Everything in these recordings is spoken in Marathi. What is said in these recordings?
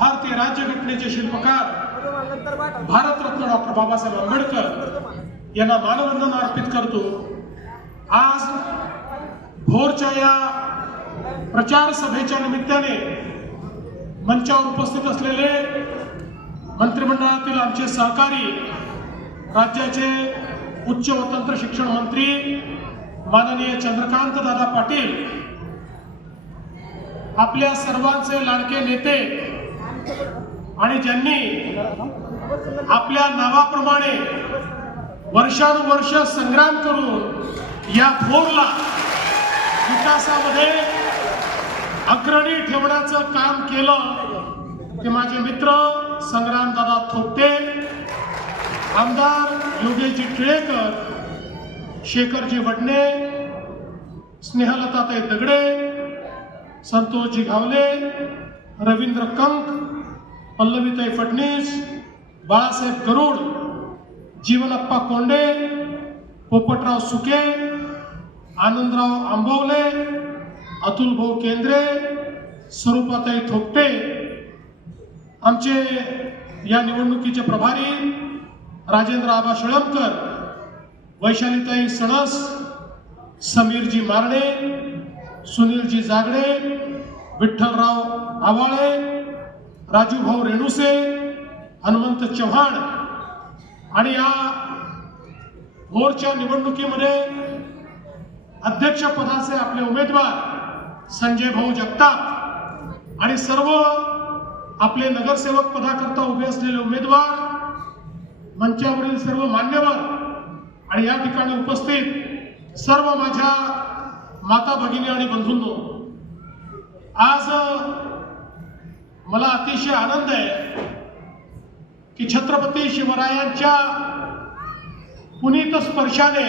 भारतीय राज्यघटनेचे शिल्पकार भारतरत्न डॉक्टर बाबासाहेब आंबेडकर यांना मानवंदना अर्पित करतो आज भोरच्या या प्रचार सभेच्या निमित्ताने मंचावर उपस्थित असलेले मंत्रिमंडळातील आमचे सहकारी राज्याचे उच्च व तंत्र शिक्षण मंत्री माननीय चंद्रकांत दादा पाटील आपल्या सर्वांचे लाडके नेते आणि ज्यांनी आपल्या नावाप्रमाणे वर्षानुवर्ष संग्राम करून या फोरला विकासामध्ये अग्रणी ठेवण्याचं काम केलं ते माझे मित्र संग्रामदादा थोपटे आमदार योगेशजी टिळेकर शेखरजी वडणे स्नेहलताताई दगडे संतोषजी घावले रवींद्र कंक पल्लवीताई फडणीस बाळासाहेब गरुड जीवनप्पा कोंडे पोपटराव सुके आनंदराव आंबवले अतुल भाऊ केंद्रे स्वरूपाताई थोपटे आमचे या निवडणुकीचे प्रभारी राजेंद्र आबा शिळमकर वैशालीताई सणस समीरजी मारणे सुनीलजी जागडे विठ्ठलराव आवाळे राजू भाऊ रेणुसे हनुमंत चव्हाण आणि या भोरच्या निवडणुकीमध्ये अध्यक्षपदाचे आपले उमेदवार संजय भाऊ जगताप आणि सर्व आपले नगरसेवक पदाकरता उभे असलेले उमेदवार मंचावरील सर्व मान्यवर आणि या ठिकाणी उपस्थित सर्व माझ्या माता भगिनी आणि बंधूंनो आज मला अतिशय आनंद आहे की छत्रपती शिवरायांच्या पुनीत स्पर्शाने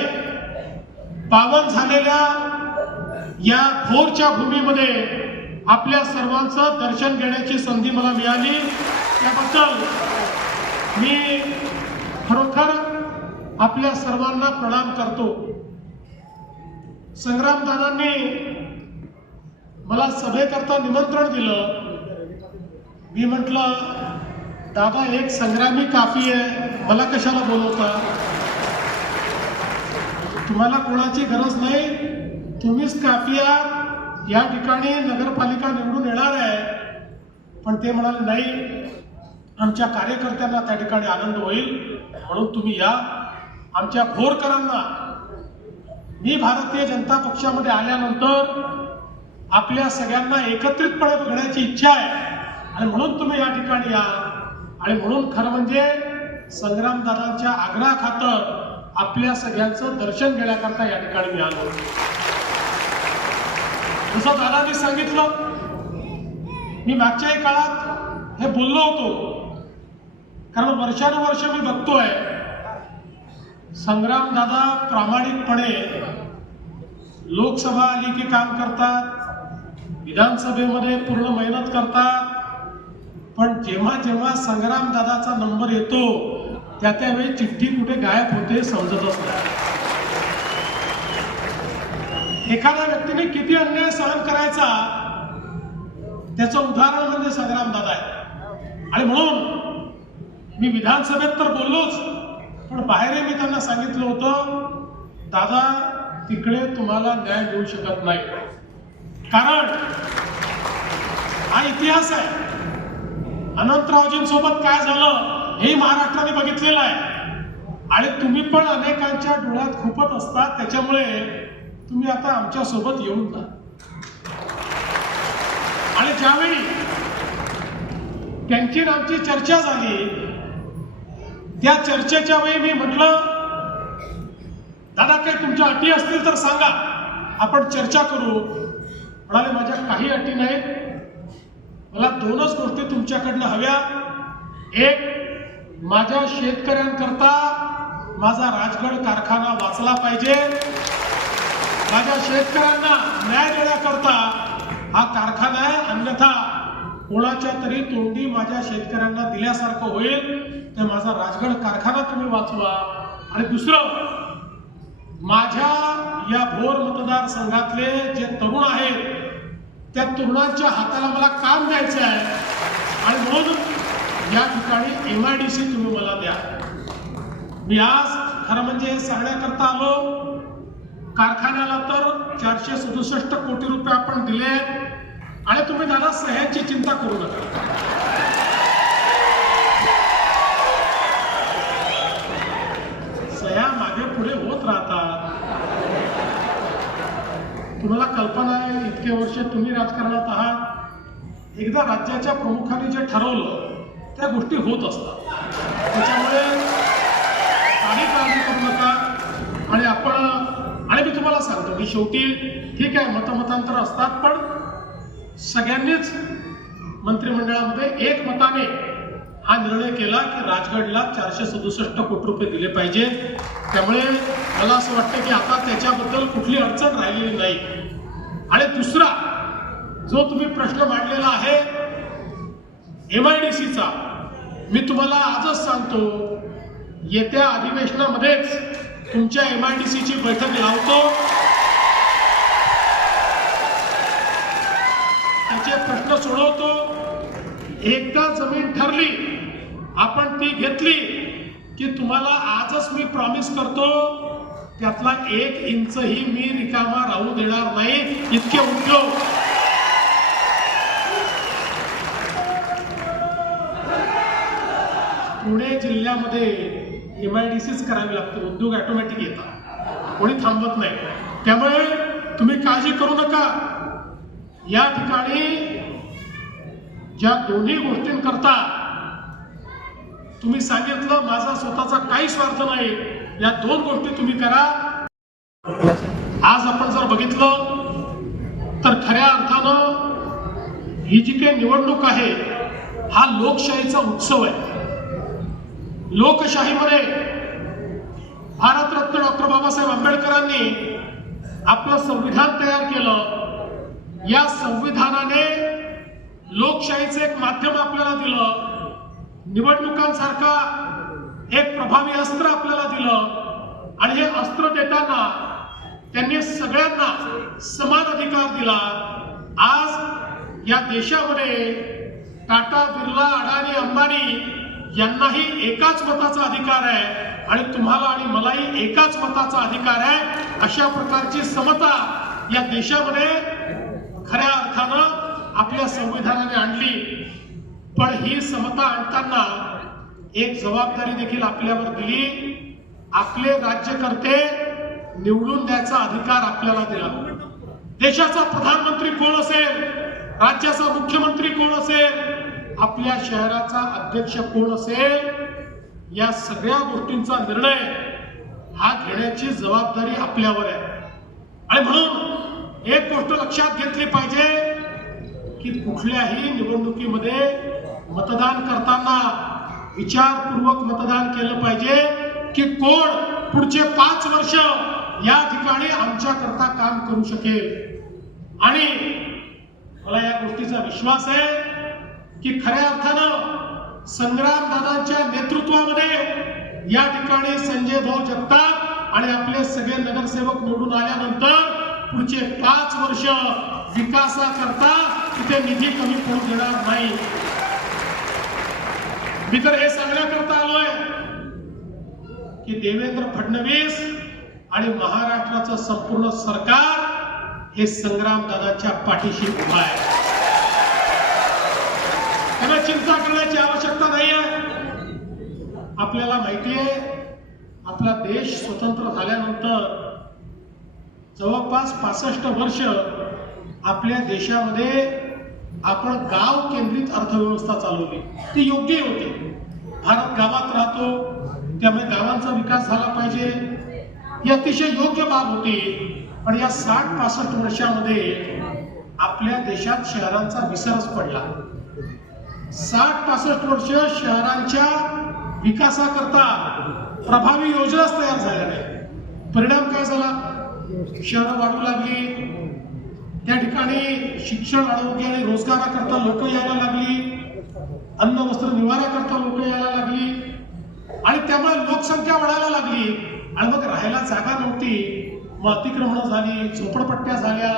पावन झालेल्या या थोरच्या भूमीमध्ये आपल्या सर्वांचं दर्शन घेण्याची संधी मला मिळाली त्याबद्दल मी खरोखर आपल्या सर्वांना प्रणाम करतो संग्रामदानांनी मला सभेकरता निमंत्रण दिलं मी म्हटलं दादा एक संग्रामी काफी आहे मला कशाला बोलवता तुम्हाला कोणाची गरज नाही तुम्हीच काफी आहात या ठिकाणी नगरपालिका निवडून येणार आहे पण ते म्हणाले नाही आमच्या कार्यकर्त्यांना त्या ठिकाणी आनंद होईल म्हणून तुम्ही या आमच्या भोरकरांना मी भारतीय जनता पक्षामध्ये आल्यानंतर आपल्या सगळ्यांना एकत्रितपणे बघण्याची इच्छा आहे आणि म्हणून तुम्ही या ठिकाणी या आणि म्हणून खरं म्हणजे संग्रामदारांच्या आग्रहा खातर आपल्या सगळ्यांचं दर्शन घेण्याकरता या ठिकाणी मी आलो जसं दादानी सांगितलं मी मागच्याही काळात हे बोललो होतो कारण वर्षानुवर्ष मी बघतोय संग्राम दादा प्रामाणिकपणे लोकसभा आली की काम करतात विधानसभेमध्ये पूर्ण मेहनत करतात पण जेव्हा जेव्हा संग्राम दादाचा नंबर येतो त्या त्यावेळी चिठ्ठी कुठे गायब होते समजत नाही एखाद्या व्यक्तीने किती अन्याय सहन करायचा त्याचं उदाहरण म्हणजे संग्राम दादा आहे आणि म्हणून मी विधानसभेत तर बोललोच पण बाहेरही मी त्यांना सांगितलं होतं दादा तिकडे तुम्हाला न्याय देऊ शकत नाही कारण हा इतिहास आहे अनंतरावजींसोबत काय झालं हे महाराष्ट्राने बघितलेलं आहे आणि तुम्ही पण अनेकांच्या डोळ्यात खुपत असतात त्याच्यामुळे तुम्ही आता आमच्या सोबत येऊन जा आणि ज्यावेळी त्यांची आमची चर्चा झाली त्या चर्चेच्या वेळी मी म्हटलं दादा काही तुमच्या अटी असतील तर सांगा आपण चर्चा करू म्हणाले माझ्या काही अटी नाहीत मला दोनच गोष्टी तुमच्याकडनं हव्या एक माझ्या शेतकऱ्यांकरता माझा राजगड कारखाना वाचला पाहिजे माझ्या शेतकऱ्यांना न्याय देण्याकरता हा कारखाना आहे अन्यथा कोणाच्या तरी तोंडी माझ्या शेतकऱ्यांना दिल्यासारखं होईल तर माझा राजगड कारखाना तुम्ही वाचवा आणि दुसरं माझ्या या भोर मतदारसंघातले जे तरुण आहेत त्या तरुणांच्या हाताला मला काम द्यायचं आहे आणि म्हणून या ठिकाणी एम आय डी सी तुम्ही मला द्या मी आज खरं म्हणजे सांगण्याकरता आलो कारखान्याला तर चारशे सदुसष्ट कोटी रुपये आपण दिले आणि तुम्ही त्याला सह्याची चिंता करू नका सह्या मागे पुढे होत राहतात तुम्हाला कल्पना इतके वर्ष तुम्ही राजकारणात आहात एकदा राज्याच्या प्रमुखाने जे ठरवलं त्या गोष्टी होत असतात त्याच्यामुळे काही काळजी करू नका आणि आपण आणि मी तुम्हाला सांगतो की शेवटी ठीक आहे मतमतांतर असतात पण सगळ्यांनीच मंत्रिमंडळामध्ये एक मताने हा निर्णय केला की राजगडला चारशे सदुसष्ट कोटी रुपये दिले पाहिजे त्यामुळे मला असं वाटतं की आता त्याच्याबद्दल कुठली अडचण राहिलेली नाही आणि दुसरा जो तुम्ही प्रश्न मांडलेला आहे एम आय मी तुम्हाला आजच सांगतो येत्या अधिवेशनामध्येच तुमच्या एम आय डी सीची बैठक लावतो त्याचे प्रश्न सोडवतो एकदा जमीन ठरली आपण ती घेतली की तुम्हाला आजच मी प्रॉमिस करतो त्यातला एक इंचही मी रिकामा राहू देणार नाही इतके उद्योग पुणे जिल्ह्यामध्ये सीच करावी लागते उद्योग ऑटोमॅटिक येतात कोणी थांबत नाही त्यामुळे तुम्ही काळजी करू नका या ठिकाणी ज्या दोन्ही गोष्टींकरता तुम्ही सांगितलं माझा स्वतःचा काही स्वार्थ नाही या दोन गोष्टी तुम्ही करा आज आपण जर बघितलं तर खऱ्या अर्थानं ही जी काही निवडणूक आहे हा लोकशाहीचा उत्सव आहे लोकशाहीमध्ये भारतरत्न डॉक्टर बाबासाहेब आंबेडकरांनी आपलं संविधान तयार केलं या संविधानाने लोकशाहीचं एक माध्यम आपल्याला दिलं निवडणुकांसारखा एक प्रभावी अस्त्र आपल्याला दिलं आणि हे अस्त्र देताना त्यांनी सगळ्यांना समान अधिकार दिला आज या देशामध्ये टाटा बिर्ला अडाणी अंबानी यांनाही एकाच मताचा अधिकार आहे आणि तुम्हाला आणि मलाही एकाच मताचा अधिकार आहे अशा प्रकारची समता या देशामध्ये खऱ्या अर्थानं आपल्या संविधानाने आणली पण ही समता आणताना एक जबाबदारी देखील आपल्यावर दिली आपले राज्यकर्ते निवडून द्यायचा अधिकार आपल्याला दिला देशाचा प्रधानमंत्री कोण असेल राज्याचा मुख्यमंत्री कोण असेल आपल्या शहराचा अध्यक्ष कोण असेल या सगळ्या गोष्टींचा निर्णय हा घेण्याची जबाबदारी आपल्यावर आहे आणि म्हणून एक गोष्ट लक्षात घेतली पाहिजे की कुठल्याही निवडणुकीमध्ये मतदान करताना विचारपूर्वक मतदान केलं पाहिजे की कोण पुढचे पाच वर्ष या ठिकाणी आमच्या करता काम करू शकेल आणि मला या गोष्टीचा विश्वास आहे की खऱ्या अर्थानं संग्राम दादांच्या नेतृत्वामध्ये या ठिकाणी संजय भाऊ जगतात आणि आपले सगळे नगरसेवक निवडून आल्यानंतर पुढचे पाच वर्ष विकासाकरता तिथे निधी कमी पडू देणार नाही मी तर हे सांगण्याकरता आलोय की देवेंद्र फडणवीस आणि महाराष्ट्राचं संपूर्ण सरकार हे संग्राम दादाच्या पाठीशी उभा आहे त्यांना चिंता करण्याची आवश्यकता नाही आहे आपल्याला माहितीये आपला देश स्वतंत्र झाल्यानंतर जवळपास पासष्ट वर्ष आपल्या देशामध्ये आपण गाव केंद्रित अर्थव्यवस्था चालवली ते योग्य होते भारत गावात राहतो त्यामुळे गावांचा विकास झाला पाहिजे ही अतिशय योग्य बाब होती पण या साठ पासष्ट वर्षामध्ये आपल्या देशात शहरांचा विसरच पडला साठ पासष्ट वर्ष शहरांच्या विकासाकरता प्रभावी योजनाच तयार झाल्या नाही परिणाम काय झाला शहरं वाढू लागली त्या ठिकाणी शिक्षण आरोग्य आणि रोजगाराकरता लोक यायला लागली अन्न वस्त्र करता लोक यायला लागली आणि त्यामुळे लोकसंख्या वाढायला लागली आणि मग राहायला जागा नव्हती मग अतिक्रमण झाली झोपडपट्ट्या झाल्या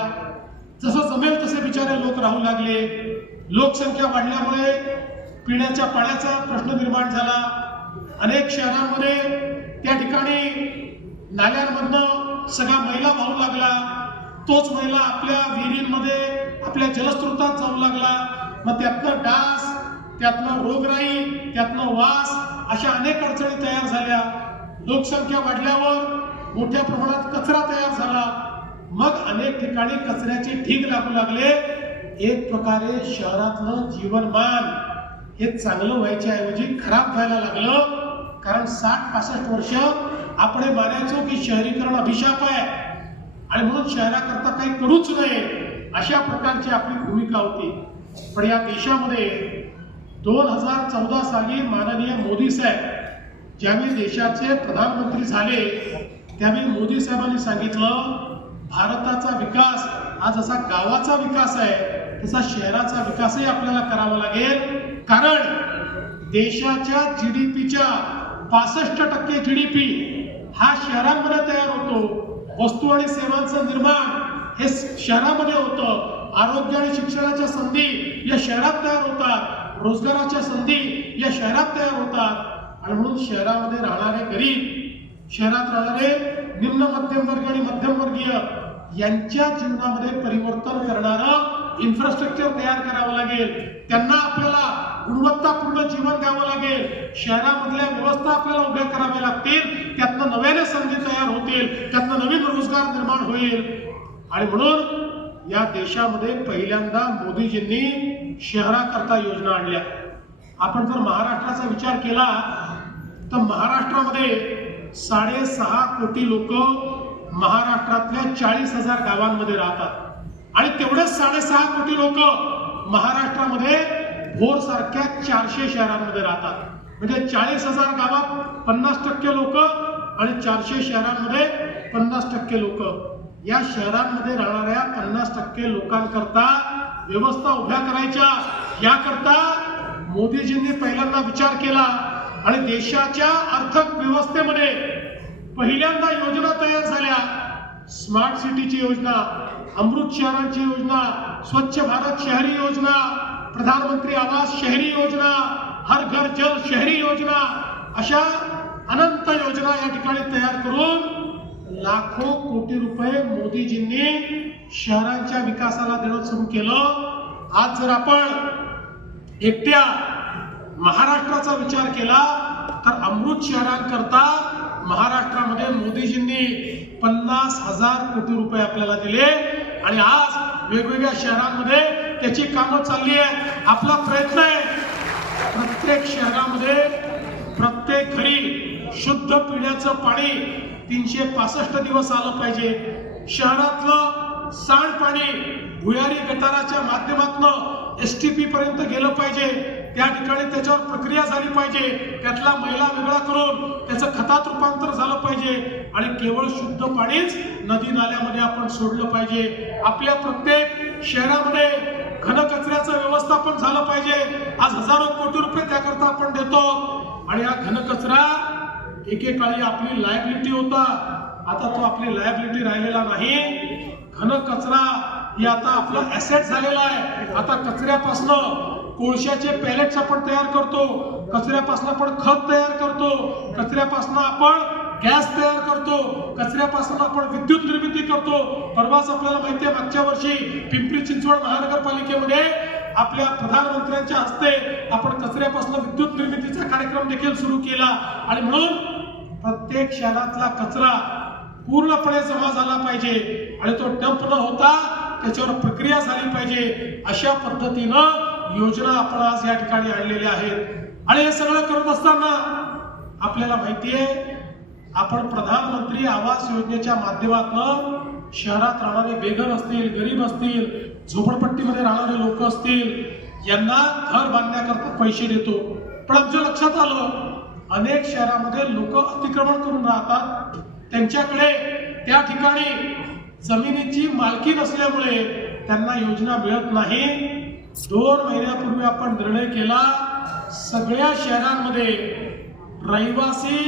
जसं जमेल तसे बिचारे लोक राहू लागले लोकसंख्या वाढल्यामुळे पिण्याच्या पाण्याचा प्रश्न निर्माण झाला अनेक शहरांमध्ये त्या ठिकाणी नाल्यांमधनं सगळ्या महिला वाहू लागला तोच महिला आपल्या विहिरींमध्ये आपल्या जलस्रोतात जाऊ लागला मग त्यातनं डास त्यातनं रोगराई त्यातनं वास अशा अनेक अडचणी तयार झाल्या लोकसंख्या वाढल्यावर मोठ्या प्रमाणात कचरा तयार झाला मग अनेक ठिकाणी कचऱ्याचे ढीग लागू लागले एक प्रकारे शहरातलं जीवनमान हे चांगलं व्हायच्या ऐवजी खराब व्हायला लागलं कारण साठ पासष्ट वर्ष आपण मानायचो की शहरीकरण अभिशाप आहे आणि म्हणून शहराकरता काही करूच नये अशा प्रकारची आपली भूमिका होती पण या देशामध्ये दोन हजार चौदा साली माननीय मोदी साहेब ज्यावेळी देशाचे प्रधानमंत्री झाले त्यावेळी मोदी साहेबांनी सांगितलं भारताचा विकास हा जसा गावाचा विकास आहे तसा शहराचा विकासही आपल्याला करावा लागेल कारण देशाच्या जी डी पीच्या पासष्ट टक्के जी डी पी हा शहरांमध्ये तयार होतो वस्तू आणि सेवांचं निर्माण हे शहरामध्ये होतं आरोग्य आणि शिक्षणाच्या संधी या शहरात तयार होतात रोजगाराच्या संधी या शहरात तयार होतात आणि म्हणून शहरामध्ये राहणारे गरीब शहरात राहणारे निम्न मध्यम वर्ग आणि मध्यमवर्गीय यांच्या जीवनामध्ये परिवर्तन करणारं इन्फ्रास्ट्रक्चर तयार करावं लागेल त्यांना आपल्याला गुणवत्तापूर्ण जीवन द्यावं लागेल शहरामधल्या व्यवस्था आपल्याला उभ्या कराव्या लागतील त्यातनं नव्याने संधी तयार होतील त्यातनं नवीन रोजगार निर्माण होईल आणि म्हणून या देशामध्ये पहिल्यांदा मोदीजींनी शहराकरता योजना आणल्या आपण जर महाराष्ट्राचा विचार केला तर महाराष्ट्रामध्ये साडेसहा कोटी लोक महाराष्ट्रातल्या चाळीस हजार गावांमध्ये राहतात आणि तेवढेच साडेसहा कोटी लोक महाराष्ट्रामध्ये भोर सारख्या चारशे शहरांमध्ये राहतात म्हणजे चाळीस हजार गावात पन्नास टक्के लोक आणि चारशे शहरांमध्ये पन्नास टक्के लोक या शहरांमध्ये राहणाऱ्या पन्नास टक्के लोकांकरता व्यवस्था उभ्या करायच्या याकरता मोदीजींनी पहिल्यांदा विचार केला आणि देशाच्या व्यवस्थेमध्ये पहिल्यांदा योजना तयार झाल्या स्मार्ट सिटीची योजना अमृत शहरांची योजना स्वच्छ भारत शहरी योजना प्रधानमंत्री आवास शहरी योजना हर घर जल शहरी योजना अशा अनंत योजना या ठिकाणी तयार करून लाखो कोटी रुपये मोदीजींनी शहरांच्या विकासाला देणं सुरू केलं आज जर आपण एकट्या महाराष्ट्राचा विचार केला तर अमृत शहरांकरता महाराष्ट्रामध्ये मोदीजींनी पन्नास हजार कोटी रुपये आपल्याला दिले आणि आज वेगवेगळ्या शहरांमध्ये त्याची कामं चालली आहे आपला प्रयत्न आहे प्रत्येक शहरामध्ये प्रत्येक घरी शुद्ध पिण्याचं पाणी तीनशे पासष्ट दिवस आलं पाहिजे शहरातलं सांडपाणी भुयारी गटाराच्या माध्यमातून एस टी पी पर्यंत गेलं पाहिजे त्या ठिकाणी त्याच्यावर प्रक्रिया झाली पाहिजे त्यातला महिला वेगळा करून त्याचं खतात रूपांतर झालं पाहिजे आणि केवळ शुद्ध पाणीच नदी नाल्यामध्ये आपण सोडलं पाहिजे आपल्या प्रत्येक शहरामध्ये घन व्यवस्थापन झालं पाहिजे आज हजारो कोटी रुपये त्याकरता आपण देतो आणि हा घनकचरा एकेकाळी आपली लायबिलिटी होता आता तो आपली लायबिलिटी राहिलेला नाही घन कचरा हे आता आपला ऍसेट झालेला आहे आता कचऱ्यापासनं कोळशाचे पॅलेट्स आपण तयार करतो कचऱ्यापासून आपण खत तयार करतो कचऱ्यापासून आपण गॅस तयार करतो कचऱ्यापासून आपण विद्युत निर्मिती करतो परवाच आपल्याला माहिती आहे मागच्या वर्षी पिंपरी चिंचवड महानगर तालुक्यामध्ये आपल्या प्रधानमंत्र्यांच्या हस्ते आपण कचऱ्यापासून विद्युत निर्मितीचा कार्यक्रम देखील सुरू केला आणि म्हणून प्रत्येक शहरातला कचरा पूर्णपणे जमा झाला पाहिजे आणि तो डंप न होता त्याच्यावर प्रक्रिया झाली पाहिजे अशा पद्धतीनं योजना आपण आज या ठिकाणी आणलेल्या आहेत आणि हे सगळं करत असताना आपल्याला माहितीये आपण प्रधानमंत्री आवास योजनेच्या माध्यमातून शहरात राहणारे बेघर असतील गरीब असतील झोपडपट्टीमध्ये राहणारे लोक असतील यांना घर बांधण्याकरता पैसे देतो पण आमच्या लक्षात आलं अनेक शहरामध्ये लोक अतिक्रमण करून राहतात त्यांच्याकडे त्या ठिकाणी जमिनीची मालकी नसल्यामुळे त्यांना योजना मिळत नाही दोन महिन्यापूर्वी आपण निर्णय केला सगळ्या शहरांमध्ये रहिवासी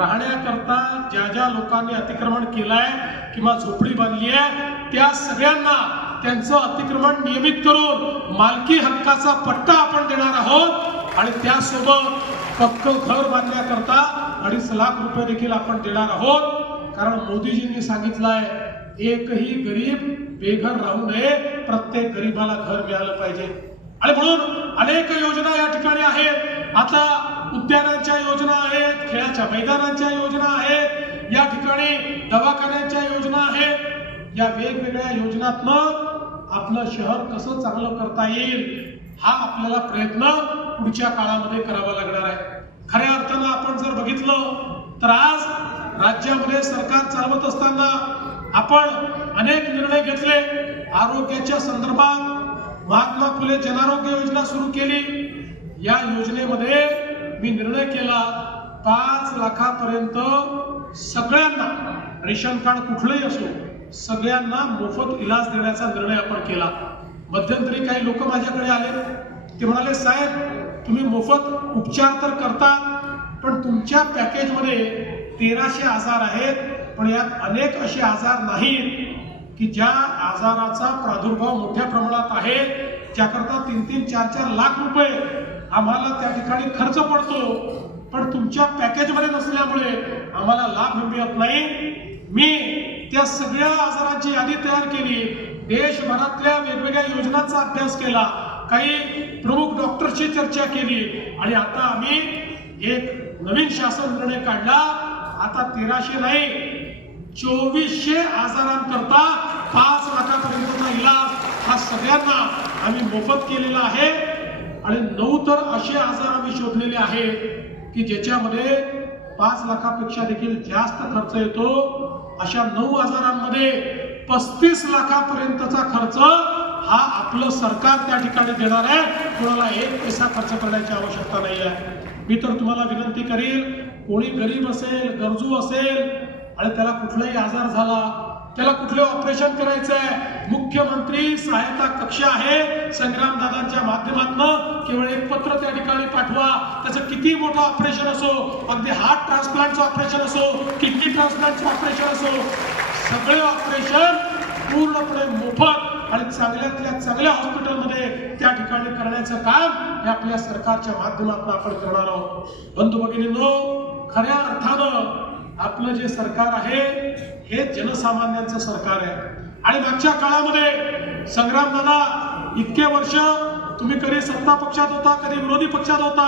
राहण्याकरता ज्या ज्या लोकांनी अतिक्रमण केलंय किंवा झोपडी बांधली आहे त्या सगळ्यांना त्यांचं अतिक्रमण नियमित करून मालकी हक्काचा पट्टा आपण देणार आहोत आणि त्यासोबत पक्क घर बांधण्याकरता अडीच लाख रुपये देखील आपण देणार आहोत कारण मोदीजींनी सांगितलंय एकही गरीब बेघर राहू नये प्रत्येक गरीबाला घर मिळालं पाहिजे आणि म्हणून अनेक योजना या ठिकाणी आहेत आता उद्यानांच्या योजना आहेत खेळाच्या मैदानांच्या योजना आहेत या ठिकाणी दवाखान्यांच्या योजना आहेत या वेगवेगळ्या योजनात्मक आपलं शहर कसं चांगलं करता येईल हा आपल्याला प्रयत्न पुढच्या काळामध्ये करावा लागणार आहे खऱ्या अर्थानं आपण जर बघितलं तर आज राज्यामध्ये सरकार चालवत असताना आपण अनेक निर्णय घेतले आरोग्याच्या संदर्भात महात्मा फुले जनारोग्य योजना सुरू केली या योजनेमध्ये मी निर्णय केला पाच लाखापर्यंत सगळ्यांना रेशन कार्ड कुठलंही असो सगळ्यांना मोफत इलाज देण्याचा निर्णय आपण केला मध्यंतरी काही लोक माझ्याकडे आले ते म्हणाले साहेब तुम्ही मोफत उपचार तर करता पण तुमच्या पॅकेजमध्ये तेराशे आजार आहेत पण यात अनेक असे आजार नाहीत की ज्या आजाराचा प्रादुर्भाव मोठ्या प्रमाणात आहे ज्याकरता तीन तीन चार चार लाख रुपये आम्हाला त्या ठिकाणी खर्च पडतो पण तुमच्या पॅकेजमध्ये नसल्यामुळे आम्हाला लाभ मिळत नाही मी त्या सगळ्या आजारांची यादी तयार केली देशभरातल्या वेगवेगळ्या योजनांचा अभ्यास केला काही प्रमुख डॉक्टरशी चर्चा केली आणि आता आम्ही एक नवीन शासन निर्णय काढला आता तेराशे नाही चोवीसशे आजारांकरता पाच लाखापर्यंतचा इलाज हा सगळ्यांना आम्ही मोफत केलेला आहे आणि नऊ तर असे आजार आम्ही शोधलेले आहेत की ज्याच्यामध्ये पाच लाखापेक्षा देखील जास्त खर्च येतो अशा नऊ आजारांमध्ये पस्तीस लाखापर्यंतचा खर्च हा आपलं सरकार त्या ठिकाणी देणार आहे कोणाला एक पैसा खर्च करण्याची आवश्यकता नाही आहे मी तर तुम्हाला विनंती करील कोणी गरीब असेल गरजू असेल आणि त्याला कुठलाही आजार झाला त्याला कुठले ऑपरेशन करायचं आहे मुख्यमंत्री सहायता कक्ष आहे संग्रामदादांच्या माध्यमातून केवळ एक पत्र त्या ठिकाणी पाठवा त्याचं किती मोठं ऑपरेशन असो अगदी हार्ट ट्रान्सप्लांटचं ऑपरेशन असो किडनी ट्रान्सप्लांटचं ऑपरेशन असो सगळे ऑपरेशन पूर्णपणे मोफत आणि चांगल्यातल्या चांगल्या हॉस्पिटलमध्ये त्या ठिकाणी करण्याचं काम हे आपल्या सरकारच्या माध्यमातून आपण करणार आहोत बंधू भगिनींनो खऱ्या अर्थानं आपलं जे सरकार आहे हे जनसामान्यांचं सरकार आहे आणि मागच्या काळामध्ये संग्राम दादा इतके वर्ष तुम्ही कधी सत्ता पक्षात होता कधी विरोधी पक्षात होता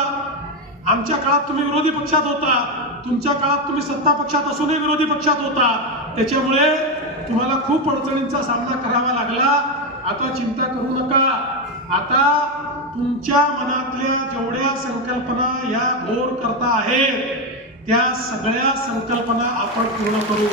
आमच्या काळात तुम्ही विरोधी पक्षात होता तुमच्या काळात तुम्ही सत्ता पक्षात असूनही विरोधी पक्षात होता त्याच्यामुळे तुम्हाला खूप अडचणींचा सामना करावा लागला आता चिंता करू नका आता तुमच्या मनातल्या जेवढ्या संकल्पना या घोर करता आहेत त्या सगळ्या संकल्पना आपण पूर्ण करू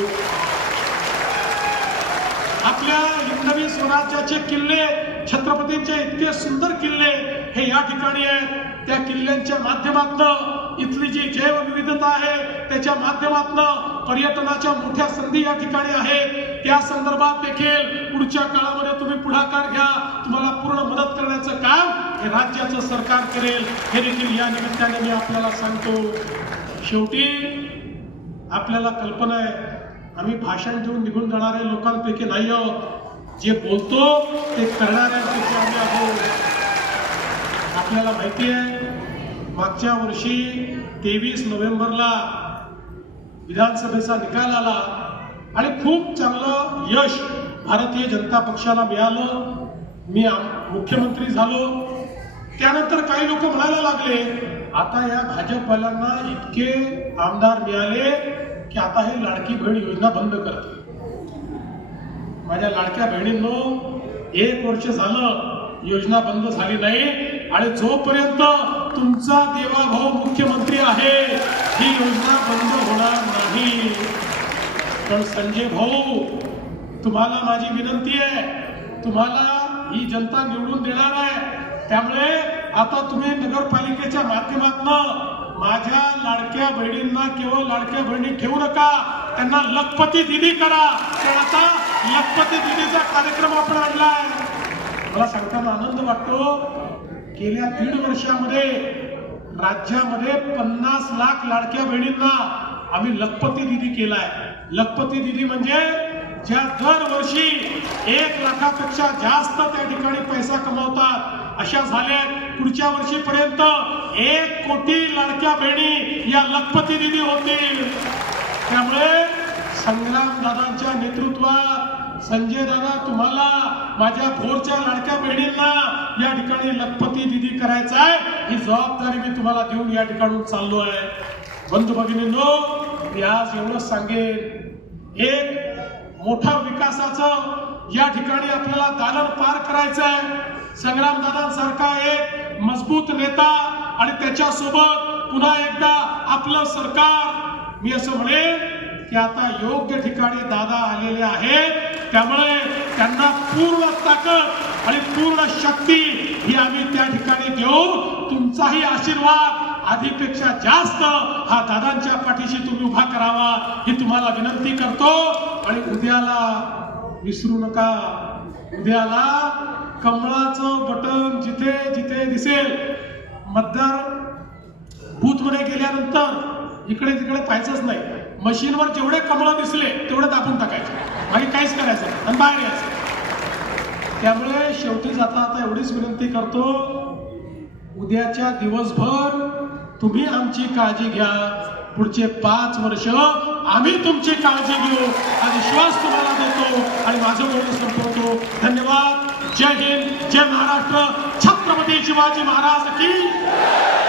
आपल्या हिंदवी स्वराज्याचे किल्ले छत्रपतींचे इतके सुंदर किल्ले हे या ठिकाणी आहेत त्या किल्ल्यांच्या माध्यमातून इथली जी जैवविविधता आहे त्याच्या माध्यमातून पर्यटनाच्या मोठ्या संधी या ठिकाणी आहेत त्या संदर्भात देखील पुढच्या काळामध्ये तुम्ही पुढाकार घ्या तुम्हाला पूर्ण मदत करण्याचं काम हे राज्याचं सरकार करेल हे देखील या निमित्ताने मी आपल्याला सांगतो शेवटी आपल्याला कल्पना आहे आम्ही भाषण देऊन निघून जाणारे लोकांपैकी नाही आहोत जे बोलतो ते करणाऱ्यांपैकी आम्ही आहोत आपल्याला माहिती आहे मागच्या वर्षी तेवीस नोव्हेंबरला विधानसभेचा निकाल आला आणि खूप चांगलं यश भारतीय जनता पक्षाला मिळालं मी मुख्यमंत्री झालो त्यानंतर काही लोक म्हणायला लागले आता या भाजपवाल्यांना इतके आमदार मिळाले की आता हे लाडकी बहीण योजना बंद करते माझ्या लाडक्या बहिणींनो एक वर्ष झालं योजना बंद झाली नाही आणि जोपर्यंत तुमचा देवाभाऊ मुख्यमंत्री आहे ही योजना बंद होणार नाही पण संजय भाऊ तुम्हाला माझी विनंती आहे तुम्हाला ही जनता निवडून देणार आहे त्यामुळे आता तुम्ही नगरपालिकेच्या माध्यमातून माझ्या लाडक्या बहिणींना केवळ लाडक्या बहिणी ठेवू नका त्यांना लखपती दिदी करा तर आता लखपती दिदीचा कार्यक्रम आपण आणलाय मला सांगताना आनंद वाटतो गेल्या दीड वर्षामध्ये राज्यामध्ये पन्नास लाख लाडक्या बहिणींना आम्ही लखपती दिदी केलाय लखपती दिदी म्हणजे ज्या दरवर्षी एक लाखापेक्षा जास्त त्या ठिकाणी पैसा कमावतात अशा झाल्यात पुढच्या वर्षीपर्यंत एक कोटी लाडक्या बहिणी या लखपती दिदी होतील त्यामुळे संग्राम दादांच्या नेतृत्वात संजय दादा तुम्हाला माझ्या भोरच्या लाडक्या बहिणींना या ठिकाणी लखपती दिदी करायचं आहे ही जबाबदारी मी तुम्हाला देऊन या ठिकाणून चाललो आहे बंधू भगिनींनो मी आज एवढंच सांगेन एक मोठा विकासाचं या ठिकाणी आपल्याला दालन पार करायचं आहे संग्राम दादांसारखा एक मजबूत नेता आणि त्याच्यासोबत पुन्हा एकदा आपलं सरकार मी असं म्हणेन की आता योग्य ठिकाणी दादा आलेले आहेत त्यामुळे त्यांना पूर्ण ताकद आणि पूर्ण शक्ती ही आम्ही त्या ठिकाणी देऊ तुमचाही आशीर्वाद आधीपेक्षा जास्त हा दादांच्या पाठीशी तुम्ही उभा करावा ही तुम्हाला विनंती करतो आणि उद्याला विसरू नका उद्याला कमळाचं बटन जिथे जिथे दिसेल मतदार बूथमध्ये गेल्यानंतर इकडे तिकडे पाहायचंच नाही मशीनवर जेवढे कमळ दिसले तेवढे दाखवून टाकायचे बाकी काहीच करायचं आणि बाहेर यायचं त्यामुळे शेवटी जाता आता एवढीच विनंती करतो उद्याच्या दिवसभर तुम्ही आमची काळजी घ्या पुढचे पाच वर्ष आम्ही तुमची काळजी घेऊ हा विश्वास तुम्हाला देतो आणि माझं बोलणं संपवतो धन्यवाद जय हिंद जय महाराष्ट्र छत्रपती शिवाजी महाराज की